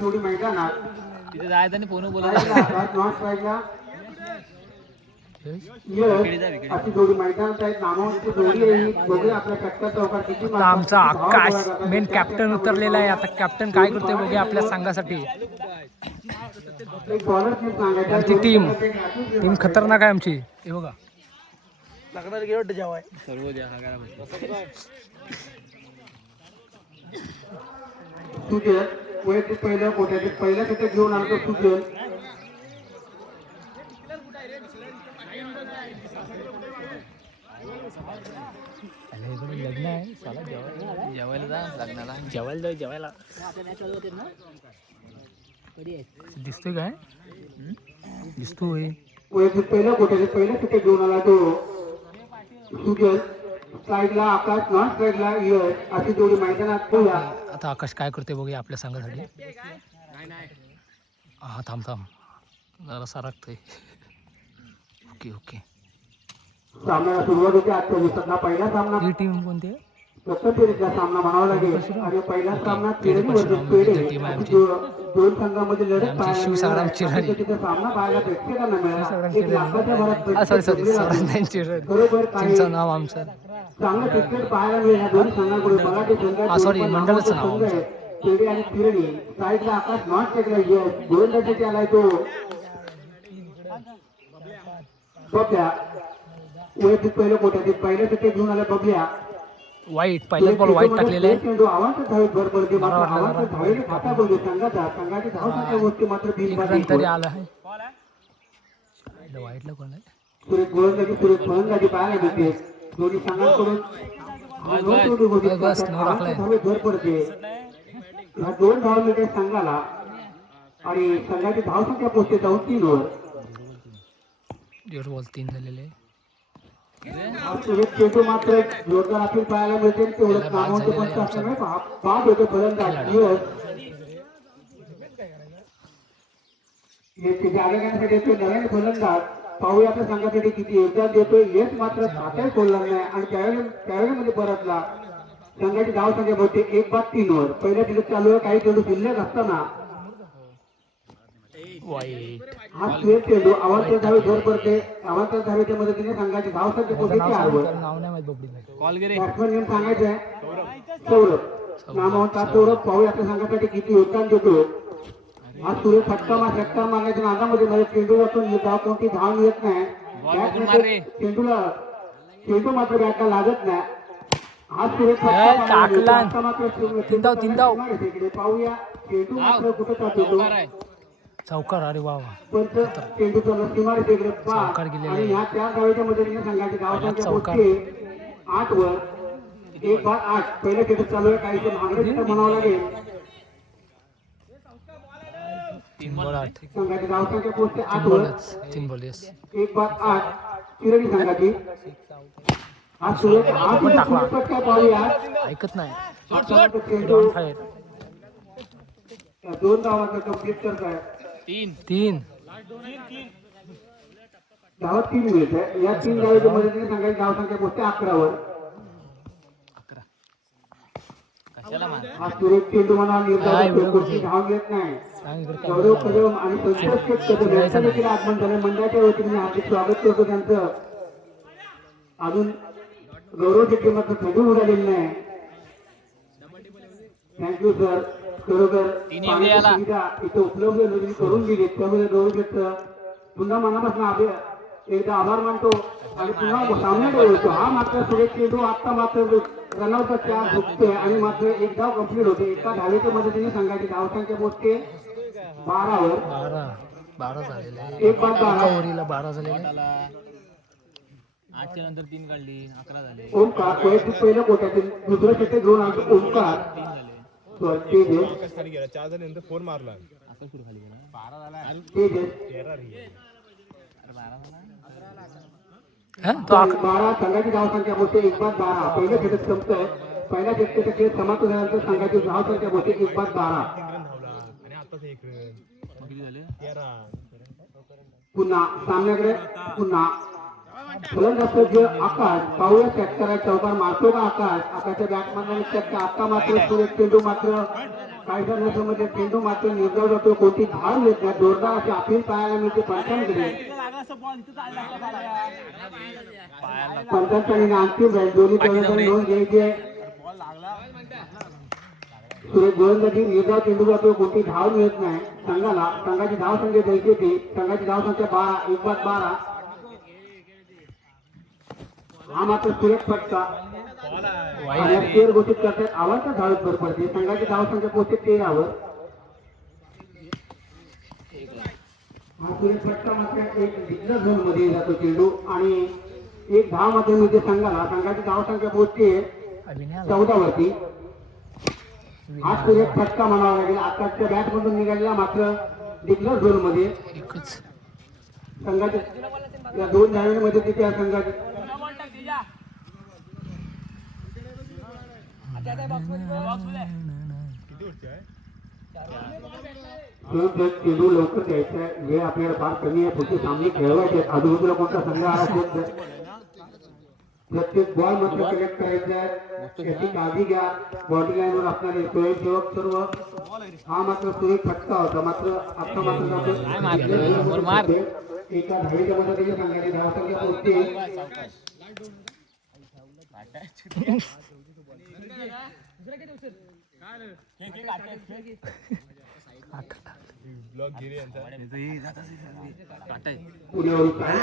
थोडी मैदानात तिथे जायचं आणि फोन मारतात, आमचा आकाश मेन कॅप्टन उतरलेला आहे. आता कॅप्टन काय करतोय बघूया आपल्या संघासाठी. आमची टीम टीम खतरनाक आहे आमची. हे बघा. सर्व हा करा. बघ. सुजल वैयक्तिक पहिलं कोट्याचे पहिल्या तिथे घेऊन आलो तो सुजल लग्न आहे? जेवायला. जेवायला जा लग्नाला. जेवायला जाऊ जेवायला. दिसतोय काय? दिसतोय. वैयक्तिक पहिलं कोट्याचे पहिल्या तिथे घेऊन आला तो. सुजल साईडला आकाश नॉन यश अशी जोडी मैदानात पोया आता आकाश काय करते बघूया आपल्या संघासाठी हा थांब थांब. जरा सारखतोय ओके ओके. सामन्याला सुरुवात होते. आजच्या दिवसातला पहिला सामना. ही टीम कोणती आहे? सामना म्हणावा लागेल. आणि पहिला सामना वर्सेस पेढे. अशी दोन संघांमध्ये लढत पाहायला मिळाली. सामना पाहायला प्रेक्षकांना मिळाला. एक. लाखाच्या भरात होते. बरोबर काही नाव आमचं. चांगलं क्रिकेट पाहायला मिळेल. या दोन संघांकडून मराठी संघ sorry, मंडळाचं नाव. संघ आहे. पेढे आणि किरणी साईडला आकाश नॉट टेकला गोलंदाजीसाठी आलाय तो. बबल्या. वैयक्तिक पहिलं कोट्यातील तिथे घेऊन आला बबल्या. वाईट बॉल वाईट टाकलेलं आहे. चेंडू धावेत भर पडते मात्र धावेने खाता बोलतो संघाचा संघाची धावसंख्या गोष्टी मात्र तरी. आला आहे. वाईटला कोण आहे सुरेश गोलंदाजी सुरेश फलंदाजी पाहायला मिळते. दोन्ही संघांकडून भर पडते ह्या दोन धाव मिळते संघाला आणि संघाची धावसंख्या पोहोचते जाऊन तीन वर बॉल तीन झालेले. चेंडू मात्र जोरदार अपील पाहायला मिळते. तेवढं झालेला पंच असल्यामुळे बाद होते फलंदाज. यश हे तिथे आलेल्यासाठी येतोय नवीन फलंदाज. पाहूया आपल्या संघासाठी किती योगदान देतोय. यश मात्र खात्याही सोडला नाही. आणि त्यावेळी त्यावेळेमध्ये परतला. संघाची धाव संख्या बहुतेक एक बाद तीन वर पहिल्या तिथे चालू आहे. काही चेंडू शिल्लक असताना. हा स्ट्रेट चेंडू अवांतर धावे भर पडते. अवांतर धावेच्या मदतीने संघाची धाव संख्या त्याचं पोहोचते चार बॅट्समन नेम सांगायचं आहे सौरभ. नामवंता सौरभ. पाहू आपल्या संघासाठी किती योगदान देतो आज सुरेश फटका मार षटकार मारण्याच्या नादामध्ये मध्ये चेंडू वाचून धाव कोणती धाव मिळत नाही. चेंडूला चेंडू मात्र बॅटला लागत नाही. आज सुरेश फटका. फटका मात्र चेंडू-. चेंडू इकडे पाहूया. चेंडू मात्र कुठं जातो चौकार अरे वा चेंडूचा इकडे पाच चौकार आणि. ह्या चार धावेच्या मदतीने संख्या चौकार. पोहोचते आठ वर एक बाद आठ. पहिलं खेळ चालू आहे. काही मागणी म्हणावं लागेल. तीन बॉल आठ। संघाची धाव संख्या पोहोचते आठ तीन वर तीन बॉल येस एक बाद आठ किरणी संघाची. आज सुरेश. सुरेश फटका पाहूया. ऐकत नाही. चेंडू दोन धावांचा कंप्लीट करत आहे तीन. तीन. धावा तीन मिळत आहे. या तीन धावेच्या मदतीने संघाची धाव संख्या पोहोचते अकरा वर आज सुरेश चेंडू म्हणा काय निर्धार वेळ कोणती धाव घेत नाही. सांग इकडे काय गौरव कदम आणि संतोष शेट कदम यांचं देखील आगमन झालं. मंडळाच्या वतीने मी हार्दिक स्वागत करतो त्यांचं. अजून गौरव शेट्टी मात्र थंडी उडालेली नाही. थँक्यू सर खरोखर सुविधा इथं उपलब्ध करून दिली त्यामुळे गौरव शेटचं पुन्हा मनापासून आभार एकदा आभार मानतो. आणि पुन्हा सामन्याकडे येतो हा मात्र सुरेश चेंडू आता मात्र रनआउटचा चार झुकतोय आणि मात्र एक धाव कंप्लीट होते. एका धावेच्या मदतीने संघाची धावसंख्या पोहोचते बारावर. बारा बारा. झालेले आहे. एक बाद बारा बारा आठच्या नंतर तीन काढली अकरा झाले. ओमकार वैयक्तिक पहिलं कोट्यातील दुसरं क्षेत्र घेऊन ओमकार तेजस चार जणांनंतर फोन मारला. आता सुरू खाली बारा झाला. तेजस बारा झाला. बारा संघाची धावसंख्या होते एक बाद बारा. पहिलं क्षेत्र संपतंय. पहिल्या क्षेत्राचा खेळ समाप्त झाल्यानंतर संघाची धावसंख्या होते एक बाद बारा. पुन्हा सामन्याकडे पुन्हा. फलंदाज जे आकाश पाहूया षटकारा चौकार मारतो का आकाश? आकाशच्या बॅटमॅन षटका आता मात्र सुरेश चेंडू मात्र काही जणमध्ये चेंडू मात्र निर्धाव जातो कोणती धाव येत नाही जोरदार अशी अपील पाहायला मिळते. पंचांकडे पंचांकडे अंतिम राहील. दोन्ही नोंद घ्यायची आहे. सुरेश निर्धाव चेंडू जातो. कोणती धाव मिळत नाही. संघाला संघाची धाव संख्या द्यायची होती. संघाची धाव संख्या बारा एक बाद बारा. हा मात्र फटका आणि तेर घोषित करतात आवाजच्या धावेत भर पडते संघाची धाव संख्या पोहोचते तेरावर. हा सुरेश फटका मात्र एक दिग्गज झोनमध्ये जातो चेंडू. आणि एक धाव मात्र मिळते संघाला. संघाची धाव संख्या पोहोचते. चौदा वरती हा सुरेश फटका म्हणावा लागेल. आताच्या बॅट मधून निघालेला मात्र दिग्गज झोनमध्ये संघाच्या दोन धाव्यांमध्ये तिथे संघाचे? उठते आहे तो चेंडू लवकर द्यायचा आहे वेळ आपल्याला फार कमी आहे पुढचे सामने खेळवायचे आजूबाजूला कोणता संघ आला प्रत्येक बॉल मात्र कनेक्ट करायचा आहे याची काळजी घ्या बॉडी लाईनवर असणारे स्वयंसेवक सर्व हा। मात्र सुरेख फटका होता मात्र आता मात्र. एका धावेच्या मदतीने संघाने धाव संख्या पोहोचते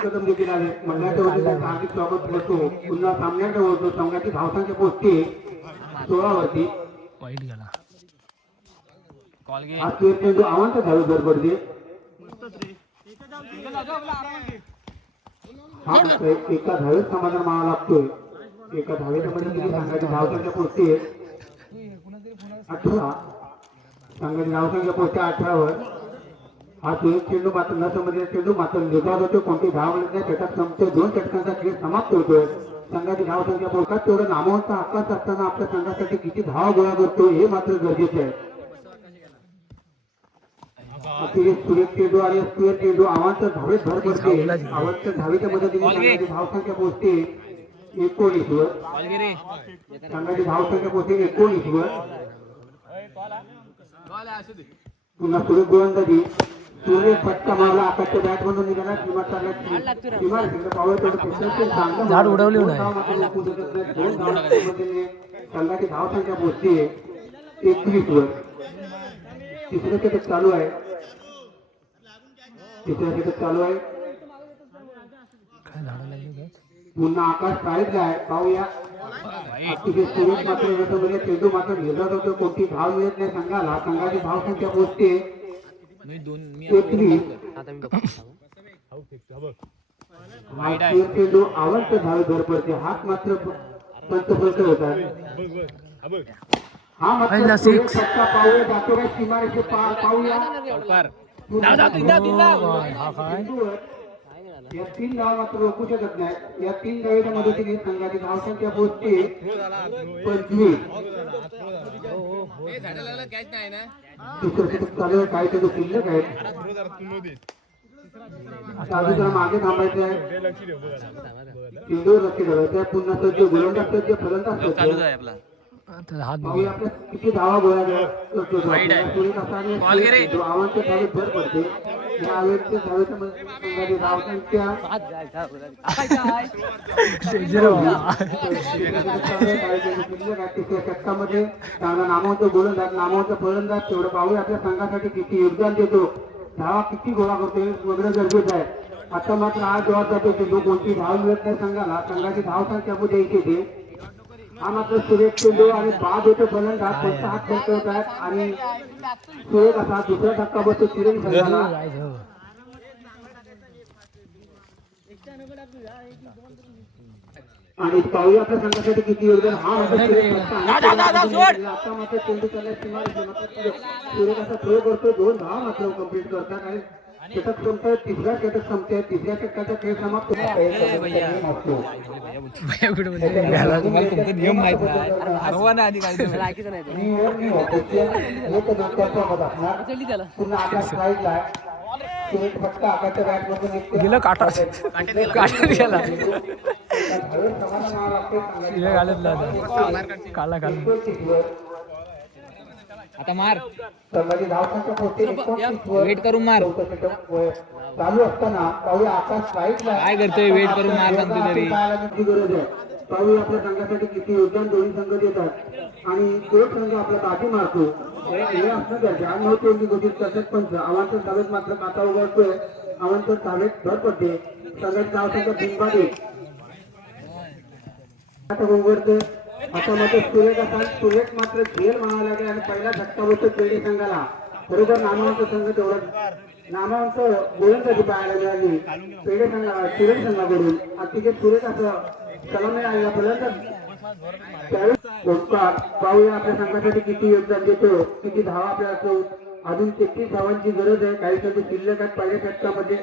कदम देखील आले मंडळाच्या हार्दिक स्वागत करतो पुन्हा सामन्याकडे वळतो संघाची धावसंख्या पोहोचते सोळावरती वाईट गेला आज पडते हा एक- एका धावेत समाधान मावा लागतोय. एका धावेच्या मदतीने संघाची धावसंख्या पोहोचते अठरा. संघाची धावसंख्या पोहोचते अठरावर. हा सुरेश चेंडू मात्र न समजलेला चेंडू मात्र निर्धाव होतो. कोणती धाव मिळत नाही षटक संपते. दोन षटकांचा खेळ समाप्त होतोय. संघाची धावसंख्या पोहोचतात तेवढं नामवंत हक्काच असताना आपल्या संघासाठी किती धावा गोळा करतो हे मात्र गरजेचं आहे. चेंडू आणि सुरेश चेंडू आव्हानचं धावेत भर पडते आव्हानच्या धावेच्या मदतीने धावसंख्या पोहोचते एकोणीस वर संघाची धावसंख्या पोहोचते एकोणीस वर पुन्हा सुरेश गोलंदाजी सूर्य फटका मारला आकाशच्या बॅट मधून निघाला किंवा चांगलं झाड उडवली संघाची धावसंख्या पोहोचते. एकवीस वर तिसरं षटक चालू आहे. चालू आहे. पुन्हा आकाश साईडला आहे. पाहूया. अतिशय सुरेश मात्र रसमध्ये चेंडू मात्र निर्धार होतो. कोणती धाव मिळत नाही संघाला संघाची धाव संख्या पोहोचते मी दोन मी एकवीस चेंडू आवडतं धावे भर पडते हात मात्र पंचफलक होतात हा बघ हा मात्र पाहूया. जातो काय सीमारेषे पार? पाहूया. हा काय? या तीन धावा मात्र रोखू शकत नाही. या तीन धावेच्या मदतीने संघाची धावसंख्या पोहोचते पंचवीस शिल्लक आहेत जरा तू जरा मागे थांबायचं आहे. चेंडूवर लक्ष ठेवायचं पुन्हा सज्ज गोलंदाज सज्ज फलंदाज त्याचा हात बघ पाहूया आपल्या किती धावा गोळा भर पडते. षटकामध्ये चांगला नामवंत गोलंदाज नामवंत फलंदाज तेवढं पाहूया आपल्या संघासाठी किती योगदान देतो. धावा किती गोळा करतो वगैरे गरजेचं आहे. आता मात्र हा जवाब जातो चेंडू कोणती धाव मिळत नाही संघाला. संघाची धाव संख्या द्यायची ते हा मात्र सुरेश चेंडू आणि बाद होतो फलंदाज फक्त हात आहेत आणि सुरेश असा दुसरा धक्का बसतो चिरंजी संघाला आणि पाहूया आपल्या संघासाठी किती योगदान. हा आता मात्र चेंडू चालला सुरेश असा थ्रो करतो दोन धावा मात्र कंप्लीट करतात. आणि षटक संपत षटक संपते तिसऱ्या षटकाचा खेळ समाप्त म्हणजे पुन्हा आकाश फक्त आकाशच्या बॅट मधून गेलं काटा काटा गेला. काला काला आता मार. वर वेट करून मार. चालू असताना पाहूया आकाश स्ट्राईकला काय करतोय? वेट करून मार सांगतो तरी. गरज आहे? पाहूया आपल्या संघासाठी किती योगदान दोन्ही संघ देतात. आणि एक संघ आपला बाजी मारतो. हे असणं गरजे आणि नव्हते की गोष्टी? तसंच पंच. आव्हानचं धावेत मात्र काता उघडतोय. आव्हानचं धावेत भर पडते. संघाची धावसंख्या बिनबादी. आता उघडतोय. आता मात्र सुरेख असा सुरेख मात्र झेल म्हणायला लागले आणि पहिला धक्का बसतो पेढे संघाला. बरोबर नामांचं संघ तेवढा नामांचं गोलंदाजी पाहायला मिळाली. पेढे संघाला सुरेख संघाकडून. अतिशय सुरेख असं सलामी आलेला फलंदाज पाहूया आपल्या संघासाठी किती योगदान देतो किती धावा आपल्याला अजून तेहतीस धावांची गरज आहे. काही संघ शिल्लक आहेत पहिल्या षटकामध्ये.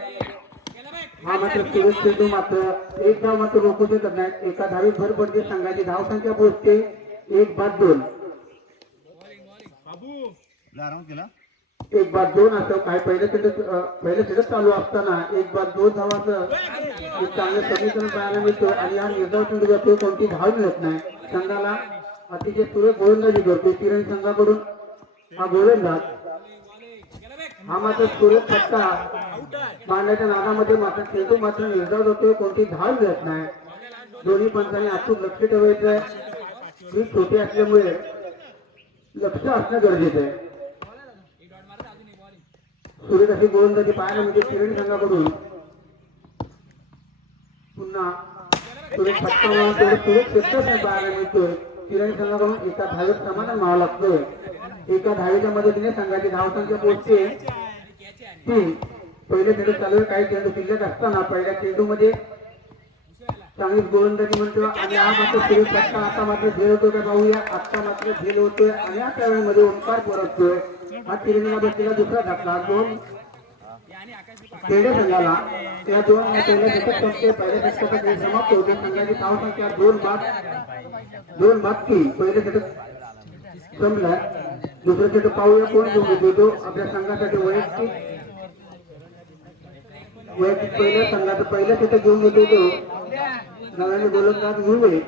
हा मात्र सुरेश सेतू मात्र एक धाव मात्र रोखू शकत नाही. एका धावीत भर पडते संघाची धाव संख्या पोहोचते. एक बाद दोन. एक बाद दोन असं काय पहिलं सेटच पहिलं सेटच चालू असताना एक बाद दोन धावाचं एक चांगलं समीकरण पाहायला मिळतो आणि हा निर्धाव चेंडू जातो कोणती धाव मिळत नाही. संघाला अतिशय सुरेख गोलंदाजी करतो तिरंगी संघाकडून हा गोलंदाज हा मात्र सुरत फटका मारण्याच्या नादामध्ये मात्र चेंडू मात्र निर्धार होतोय कोणती धाव घेत नाही. दोन्ही पंचांनी अचूक लक्ष ठेवायचं आहे मी छोटी असल्यामुळे लक्ष असणं गरजेचं आहे. सुरेख अशी गोलंदाजी पाहायला म्हणजे किरण संघाकडून. पुन्हा सुरेख फटका म्हणून तेवढं क्षेत्रच नाही पाहायला मिळतोय. किरण संघाकडून एका धावेत समाधान व्हावं लागतो एका धावेच्या मदतीने संघाची धावसंख्या पोहोचते. तीन पहिले चेंडू चालू काही चेंडू शिल्लक असताना पहिल्या चेंडू मध्ये चांगलीच गोलंदाजी म्हणतो. आणि हा मात्र सुरू फटका आता मात्र झेल होतो का पाहूया. आता मात्र झेल होतोय. आणि या त्यावेळेमध्ये ओंकार परततोय हा तिरंगीला बसलेला दुसरा घातला दोन पेढे संघाला त्या दोन पहिल्या षटक संपते पहिल्या समाप्त होते संघाची धाव संख्या दोन बाद दोन बाद तीन पहिले षटक संपलाय दुसरं षटक पाहूया कोण घेऊन येतो आपल्या संघासाठी वैयक्तिक वैयक्तिक पहिल्या संघाचं पहिलं षटक घेऊन येतो तो. नव्याने गोलंदाज मुळवे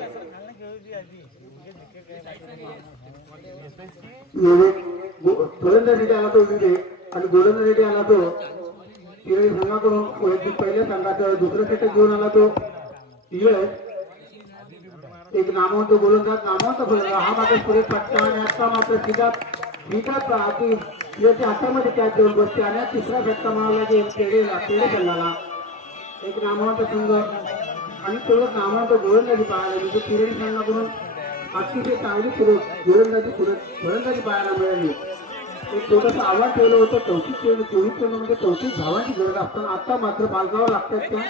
गोलंदाजीसाठी आला तो विजय आणि गोलंदाजीसाठी आला तो तिरंगी संघाकडून वैयक्तिक पहिल्या संघाचं दुसरं षटक घेऊन आला तो. यश एक नामवंत गोलंदाज नामवंत गोलंदाज हा मात्र सुरेश फटका आणि आता मात्र सीधा सीधा आधी याच्या हातामध्ये कॅच देऊन बसते आणि तिसरा फटका म्हणाला की पेढेला पेढे संघाला. एक नामवंत संघ आणि तेवढं नामवंत गोलंदाजी पाहायला मिळते तिरंगी संघाकडून अतिशय चांगली सुरेख गोलंदाजी सुरेख गोलंदाजी पाहायला मिळाली. एक छोटंसं आव्हान ठेवलं होतं? चौतीस चेंडू चोवीस चेंडूमध्ये म्हणजे चौतीस धावांची गरज. असताना आता मात्र बालगावं लागतात त्या.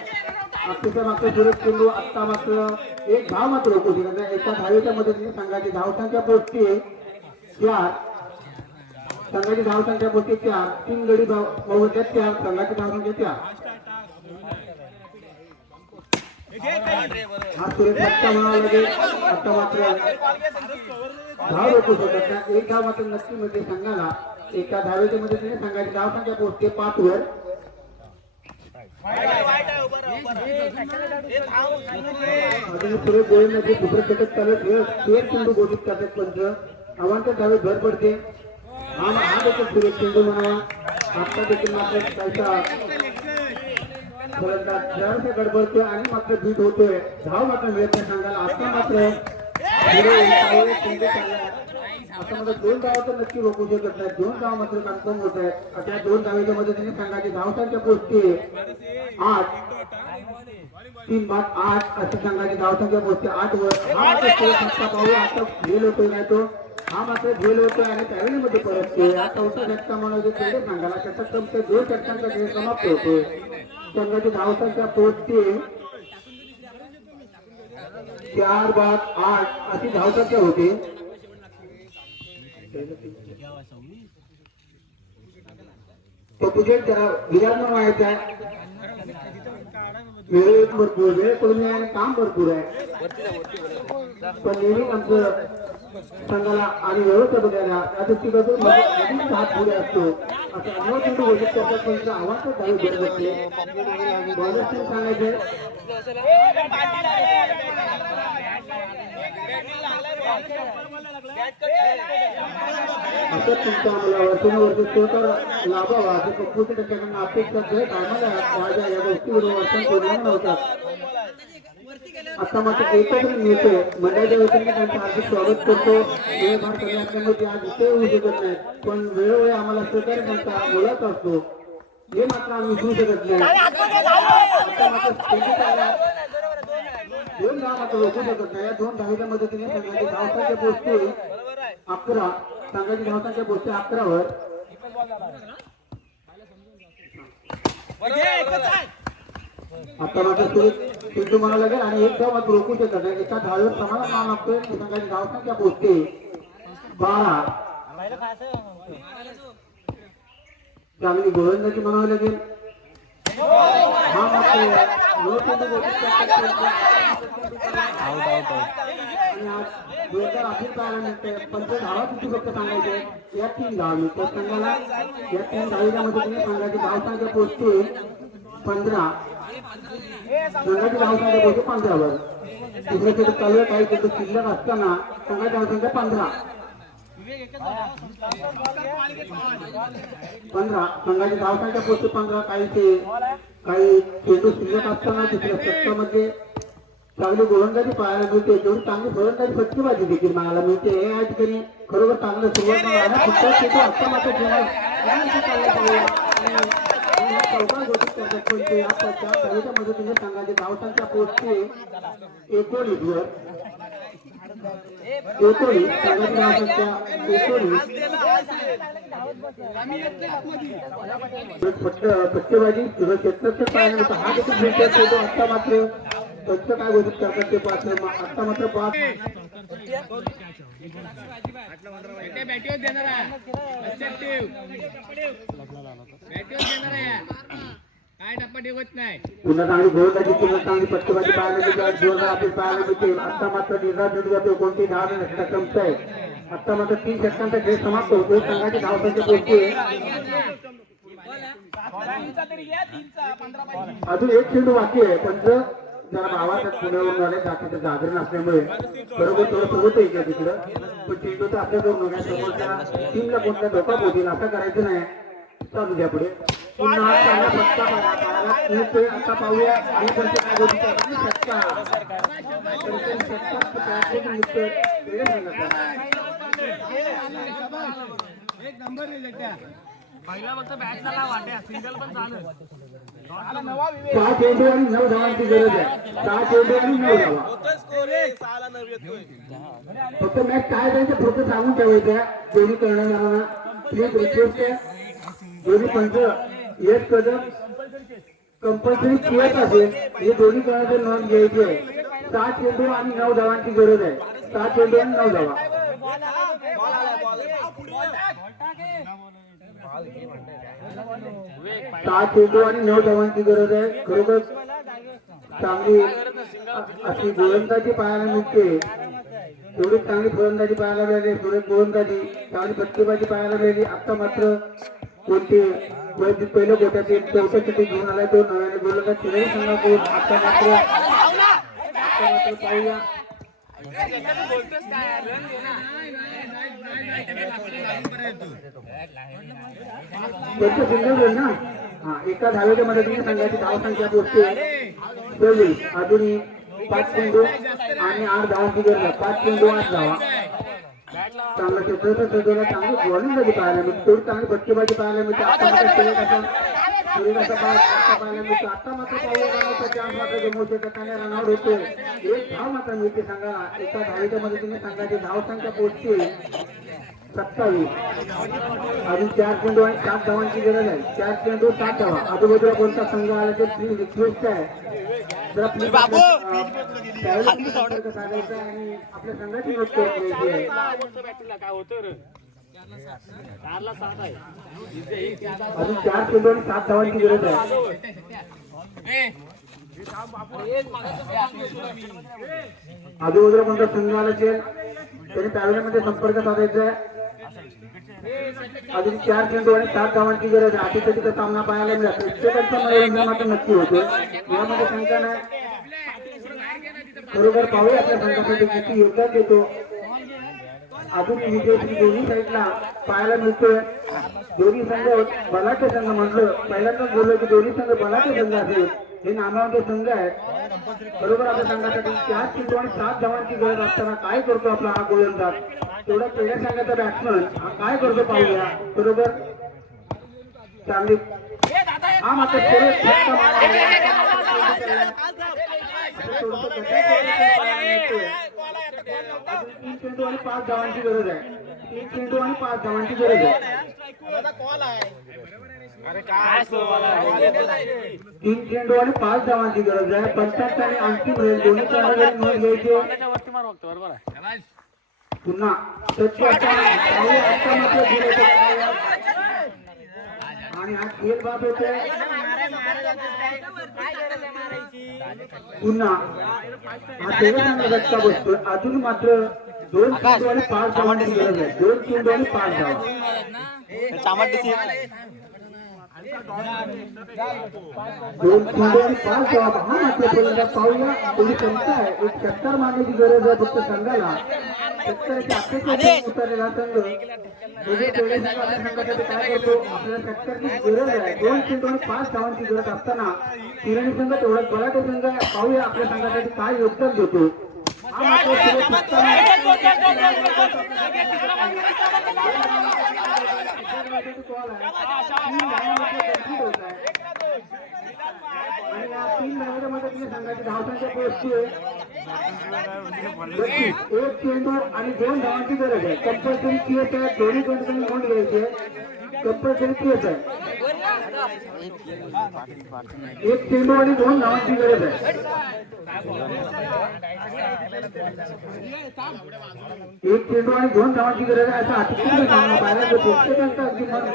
आत्ताच्या मात्र गरज चेंडू आत्ता मात्र एक धाव मात्र होतो. शकत एका धावेच्या मदतीने संघाची धावसंख्या पोहोचते. चार. संघाची धावसंख्या पोहोचते. चार. तीन गडी धाव बहुत्यात चार. संघाची धावसंख्या चार. हा सुरेश म्हणावा लागेल. आता मात्र धाव रोखू शकत नाही एक धाव मात्र नक्की मिळते संघाला एका धावेच्या मदतीने संघाची धाव संख्या पोहोचते पाच वर अजून पुढे गोलंदाजी दुसरं षटक चालू आहे. तेर चेंडू गोटीत करतात पंच. आव्हानच्या धावे भर पडते. हा हा देखील सुरेश चेंडू म्हणावा. आता देखील मात्र त्याचा फलंदाज गडबडतोय आणि मात्र बीट होतोय. धाव मात्र मिळत नाही सांगायला. आता मात्र आता मात्र दोन धावा तर नक्की रोखू शकत नाही दोन धाव मात्र कन्फर्म होत आहेत. त्या दोन धावेच्या मदतीने संघाची धावसांच्या पोहोचते आठ तीन बाद आठ अशी संघाची धावसंख्या पोहोचते आठ वर. हा मात्र खेळ फटका आता झेल होतोय नाही तो. हा मात्र झेल होतोय आणि त्यावेळी मध्ये परतते हा चौथा झटका म्हणून खेळ त्याचा क्रम संपते दोन षटकांचा खेळ समाप्त होतोय. संघाची धावसंख्या पोहोचते चार बाद आठ अशी धावसंख्या होते. तो तुझे त्याला विराट माहीत आहे. वेळ भरपूर वेळ कमी आहे काम भरपूर आहे. पण नेहमी आमचं संघाला आणि व्यवस्था बघायला या दृष्टीकडून नवीन हात पुढे असतो. असं अनेक चेंडू घोषित करतात पण आवाज तर काही बरोबर असते बॉलर सांगायचे असंच तुमच्या आम्हाला वर्षानुवर्ष सहकार लाभावा असं कंपूटर टक्क्यांना अपेक्षा देत आम्हाला माझ्या या गोष्टीवर वर्षण पूर्ण नव्हतात आता मात्र एकत्र मिळते मंडळाच्या वतीने त्यांचं हार्दिक स्वागत करतो. वेळ फार कमी असल्यामुळे ते आज इथे येऊ शकत नाही. पण वेळोवेळी आम्हाला सहकार्य त्यांचा बोलत असतो. हे मात्र आम्ही विसरू शकत नाही. आता. दोन धाव मात्र रोखू शकत नाही. या दोन धावेच्या मदतीने संघाची धावसंख्या पोहोचते अकरा. संघाची धावसंख्या पोहोचते अकरावर. आता मात्र सुरू पिंटू म्हणावं लागेल आणि एक धाव मात्र रोखू शकत नाही एका धावेवर समाधान नाव लागतोय. संघाची धावसंख्या पोहोचते. बारा चांगली गोलंदाजी म्हणावी लागेल. हा मात्र पंच धावा किती फक्त सांगायचे. या तीन धावा मिळतात. संघाला या तीन धावेच्या मदतीने संघाची धावसंख्या पोहोचते. पंधरा. संघाची धावसंख्या पोहोचते पंधरावर दुसऱ्या चालू आहे काही शिल्लक असताना संघाची धावसंख्या पंधरा पंधरा संघाची धावसंख्या पोहोचते पंधरा. काही ते काही चेंडू शिल्लक असताना दुसऱ्या षटकामध्ये चांगली गोलंदाजी पाहायला मिळते. तेवढी चांगली गोलंदाजी फटकेबाजी देखील पाहायला मिळते. हे या ठिकाणी खरोखर चांगलं सुरुवात झालं चौका घोषित करतात पण ते आता मदतीने संघाची धावसंख्या पोटचे एकोणीस वर एकोणीस संघाची धावसंख्या एकोणीस फटकेबाजी तुझं हा देखील भेटत येतो आता मात्र फक्त काय घोषित करतात ते पाच आता मात्र पाच काय टप्पा ठेवत नाही पुन्हा चांगली गोलंदाजी पुन्हा चांगली पाहायला मिळते जोरदार आपली पाहायला मिळते. आता मात्र निर्धार जातो कोणती धाव नसता आहे आता मात्र तीन षटकांचा खेळ समाप्त होतो. संघाची धावसंख्या अजून एक चेंडू बाकी आहे पण जर जरा भावात पुण्यावरून आले जागरण असल्यामुळे बरोबर थोडं सोबत तिकडं. पण चेंडू तर आपल्या करू नका समोरच्या टीमला कोणता धोका पोहोचेल असं करायचं नाही. चालू द्या पुढे. पुन्हा चांगला फटका आता पाहूया. आणि पण गोष्टी पहिला फक्त बॅट झाला सिंगल पण चालू सहा चेंडू आणि नऊ धावांची गरज आहे. सहा चेंडू आणि नऊ धावा. फक्त मॅच काय त्यांचं फक्त सांगून ठेवायचं दोन्ही करणाऱ्यांना प्लीज रिक्वेस्ट आहे. दोन्ही पंच एक कदम. कंपल्सरी खेळत असेल. हे दोन्ही करण्याचे नोंद घ्यायची आहे. सहा चेंडू आणि नऊ धावांची गरज आहे. सहा चेंडू आणि नऊ धावा. सात चेंडू आणि नऊ धावांची गरज आहे. खरोखर चांगली अशी गोलंदाजी पाहायला मिळते. थोडी चांगली फलंदाजी पाहायला मिळाली. थोडी गोलंदाजी चांगली फटकेबाजी पाहायला मिळाली. आता मात्र कोणते पहिलं गोट्याचे चौथ्या चटी घेऊन आलाय तो नव्याने गोलंदाज. तिलाही संघाकडून आता मात्र आता मात्र पाहूया. ना हा एका धावेच्या मदतीने संघाची धावसंख्या पोहोचते सव्वीस अजून पाच चेंडू आणि आठ धावांची गरज पाच चेंडू आठ धावा चांगला क्षेत्र सजवलं चांगली गोलंदाजी पाहायला मिळते तेवढी चांगली बच्चेबाजी पाहायला मिळते आता सुरेखाचा पाय आता पाहायला मिळतो. आता मात्र पाहूया रनआउटचा चान्स मात्र गमवू शकत होतोय. एक धाव मात्र मिळते. संघाला एका धावेच्या मदतीने संघाची धावसंख्या पोहोचते सत्तावीस. अजून चार चेंडू आणि सात धावांची गरज आहे. चार चेंडू सात धावा. आजूबाजूला कोणता संघ आला तर प्लीज रिक्वेस्ट आहे? जरा प्लीज आहे आणि आपल्या संघाची करून घ्यायची आहे. अजून चार चेंडू आणि सात धावांची गरज आहे. आजूबाजूला कोणता संघ आला असेल त्यांनी पॅव्हलियनमध्ये संपर्क साधायचा आहे. अजून चार चेंडू आणि सात धावांची गरज आहे. अतिशय सामना पाहायला मिळत प्रत्येकाचं मनोरंजन मात्र नक्की होतो. यामध्ये शंका नाही. बरोबर पाहूया आपल्या संघासाठी किती योगदान देतो. अजून विजय दोन्ही साईडला पाहायला मिळतोय दोन्ही संघ बलाटे संघ म्हटलं पहिल्यांदाच बोललो की दोन्ही संघ बलाढ्य संघ असेल हे नामावंत संघ आहे बरोबर आपल्या संघासाठी चार चेंडू सात धावांची गरज असताना काय करतो आपला हा गोलंदाज तेवढा पहिल्या संघाचा बॅट्समन हा काय करतो पाहूया बरोबर चांगली हा मात्र थोडं चेंडू आणि पाच धावांची गरज आहे तीन चेंडू आणि पाच धावांची गरज आहे तीन चेंडू आणि पाच धावांची गरज आहे पंचायत आणि अंतिम रेल दोन्ही खेळाडू नोंद घ्यायची पुन्हा आणि हा खेळ बाद होते पुन्हा धक्का बसतोय अजून मात्र दोन चेंडू आणि पाच धावांची गरज आहे. दोन चेंडू आणि पाच धावा दोन पाच धावा हा मात्र पाहूया आहे एक चक्कर मारण्याची गरज आहे फक्त संघाला उतरलेला संघ आपल्या संघासाठी काय करतो आपल्याला चक्करची गरज आहे दोन पाच धावांची गरज असताना तिरणी संघ तेवढाच बलाटे संघ पाहूया आपल्या संघासाठी काय योगदान देतो हा मात्र आणि या तीन मदतीने संघाची धावसंख्या एक चेंडू आणि दोन धावांची गरज आहे कंपल्सरी केस आहे दोन्ही कोण नोंद आहे कंपल्सरी केस आहे? एक चेंडू आणि दोन धावांची गरज आहे. एक चेंडू आणि दोन धावांची गरज आहे. असं अतिशय सामना पाहिला मिळतो प्रत्येकांचा अगदी मन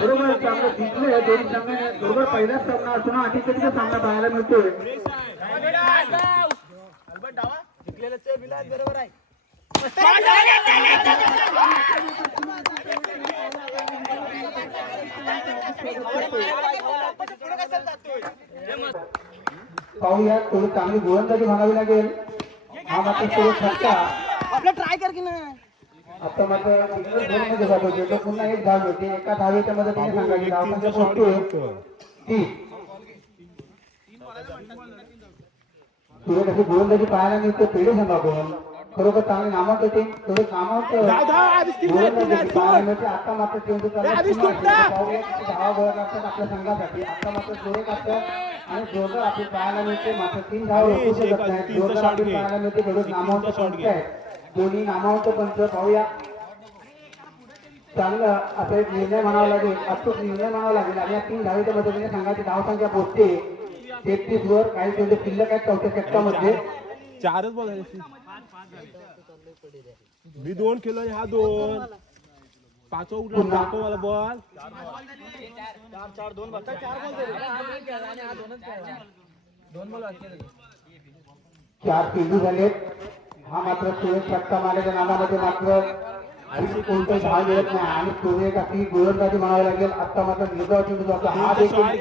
बरोबर? चांगलं जिंकले दोन्ही सामने. बरोबर? पहिलाच सामना असून हा सामना पाहायला मिळतोय. बरोबर आहे. पाहूया थोडी चांगली गोलंदाजी म्हणावी लागेल. हा मात्र थोडं फटका आपलं ट्राय कर की नाही? आता मात्रमध्ये जात होते तो पुन्हा एक धाव होते एका धावेच्या मदतीने सांगायची धावसंख्या पोहोचतोय तीस पुढे कशी गोलंदाजी पाहायला मिळते. पेढे संघाकडून खरोखर चांगले नामावत होते थोडे मिळते आता मात्र धावा गोळा करतात आपल्या संघासाठी. आता मात्र जोरे करतात आणि जोरदार आपली पाहायला मिळते. मात्र तीन धाव जोरदार आपली पाहायला मिळते. थोडं नामावंत पंच आहेत दोन्ही नामावंत पंच पाहूया. चांगलं असं एक निर्णय म्हणावा लागेल. अचूक निर्णय म्हणावा लागेल. आणि या तीन धावेच्या मदतीने संघाची धावसंख्या पोहोचते. तेहतीस वर काही चेंडू शिल्लक आहेत चौथ्या षटकामध्ये. चारच बॉल मी दोन केलो आणि हा दोन. पाचवा उठला पाचवा मला बॉल. चार चेंडू झालेत. हा मात्र सुरेश षटका मारल्याच्या नामामध्ये मात्र आणखी कोणताही धाव मिळत नाही. आणि सुरेश आपली गोलंदाजी म्हणावी लागेल. आता मात्र निर्धाव चेंडू जातो हा देखील